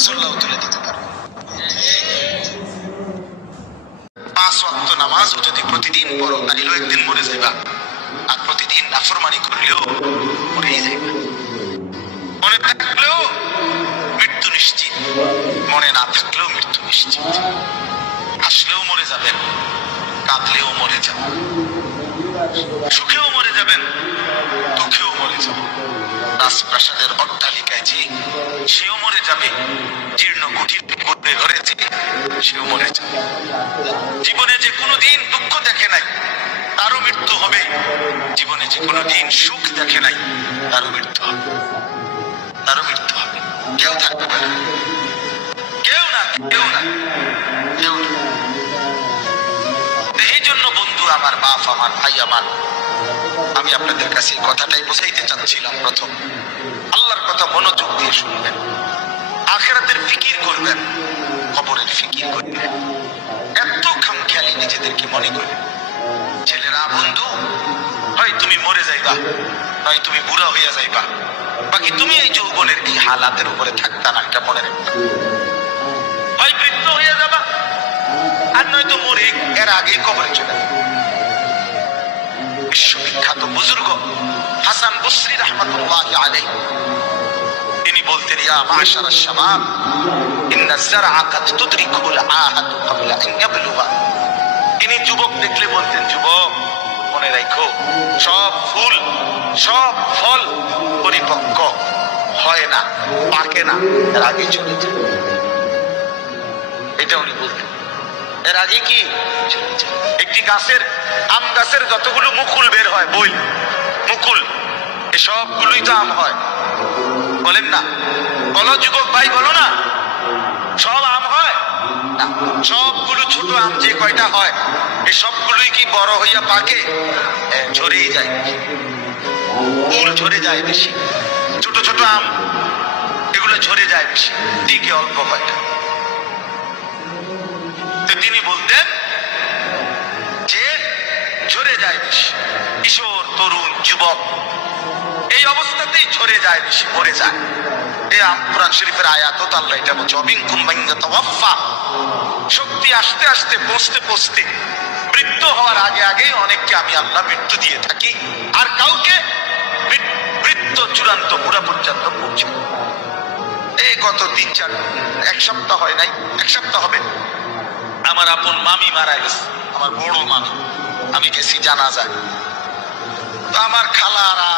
ফজরটাও তুলে দিতে পারবে। 5 ওয়াক্ত নামাজও যদি প্রতিদিন পড়ো তাইলেও একদিন মরে যাইবা, আর প্রতিদিন নাফরমানি করলেও মরেই যাইবা। মনে থাকলেও মৃত্যু নিশ্চিত, মনে না থাকলেও মৃত্যু নিশ্চিত। হাসলেও মরে যাবেন, কাঁদলেও মরে যাবেন, সুখেও মরে যাবেন, দুঃখেও মরে যাবেন। রাজপ্রাসাদের অট্টালিকায় যে সেও মরে যাবে, জীর্ণ কুঠির পুকুরে ঘরে যে সেও মরে যাবে। জীবনে যে কোনোদিন দুঃখ দেখে নাই তারও মৃত্যু হবে, জীবনে যে কোনোদিন সুখ দেখে নাই তারও মৃত্যু হবে, তারও মৃত্যু হবে। কেউ থাকতে পারে, কেউ না, কেউ না, কেউ না। এই জন্য বন্ধু আমার, বাপ আমার, ভাই আমার, আমি আপনাদের কাছে এই কথাটাই বোঝাইতে চাচ্ছিলাম। প্রথম আল্লাহর কথা মনোযোগ দিয়ে শুনবেন, আখিরাতের ফিকির করবেন, কবরের ফিকির করবেন। এত খামখেয়ালি নিজেদেরকে মনে করেন। ছেলেরা বন্ধু, হয় তুমি মরে যাইবা, নয় তুমি বুড়া হইয়া যাইবা, বাকি তুমি এই যৌবনের এই হালাতের উপরে থাকতা না, এটা মনে রাখবে। হয় বৃদ্ধ হইয়া যাবা, আর নয়তো মরে এর আগেই কবরে চলে যাবে। বিশ্ববিখ্যাত বুজুর্গ হাসান বসরি রাহমাতুল্লাহি আলাইহি তিনি বলতেন, ইয়া মাশারাশ শাবাব ইন্নাজ যারআ কাদ তুদরিকুল আহাতু ক্বাবলা আন ইয়াবলুগা। তিনি যুবক দেখলে বলতেন, যুবক মনে রাখো, সব ফুল সব ফল পরিপক্ক হয় না, পাকে না, এর আগে চলে যায়। এটা উনি বলতেন, এর আগে কি চলে যায়। একটি গাছের, আম গাছের যতগুলো মুকুল বের হয়, বই মুকুল, এই সবগুলোই তো আম হয়, বলেন না? বলো যুবক ভাই, বলো না, সব আম হয় না। সবগুলো ছোট আম যে কয়টা হয়, এই সবগুলোই কি বড় হইয়া পাকে? ঝরেই যায়, ফুল ঝরে যায় বেশি। ছোট ছোট আম এগুলো ঝরে যায় বেশি, টিকে অল্প কয়টা। তো তিনি বলতেন যে ঝরে যায় বেশি। কিশোর, তরুণ, যুবক এই অবস্থাতেই ঝরে যায় বেশি, মরে যায়। এই কোরআন শরীফের আয়াতও তো আল্লাহ এটা বলছে, অবিনকুম মান ইয়াতাওয়াফা। শক্তি আসতে আসতে, পৌঁছতে পৌঁছতে, মৃত্যু হওয়ার আগে আগেই অনেককে আমি আল্লাহ মৃত্যু দিয়ে থাকি, আর কাউকে মৃত্যু চূড়ান্ত বুড়া পর্যন্ত পৌঁছে। এই গত 3-4 এক সপ্তাহ হয় নাই, এক সপ্তাহ হবে, আমার আপন মামি মারা গেছে, আমার বড় মামি। আমি গেছি জানাজায়। তো আমার খালারা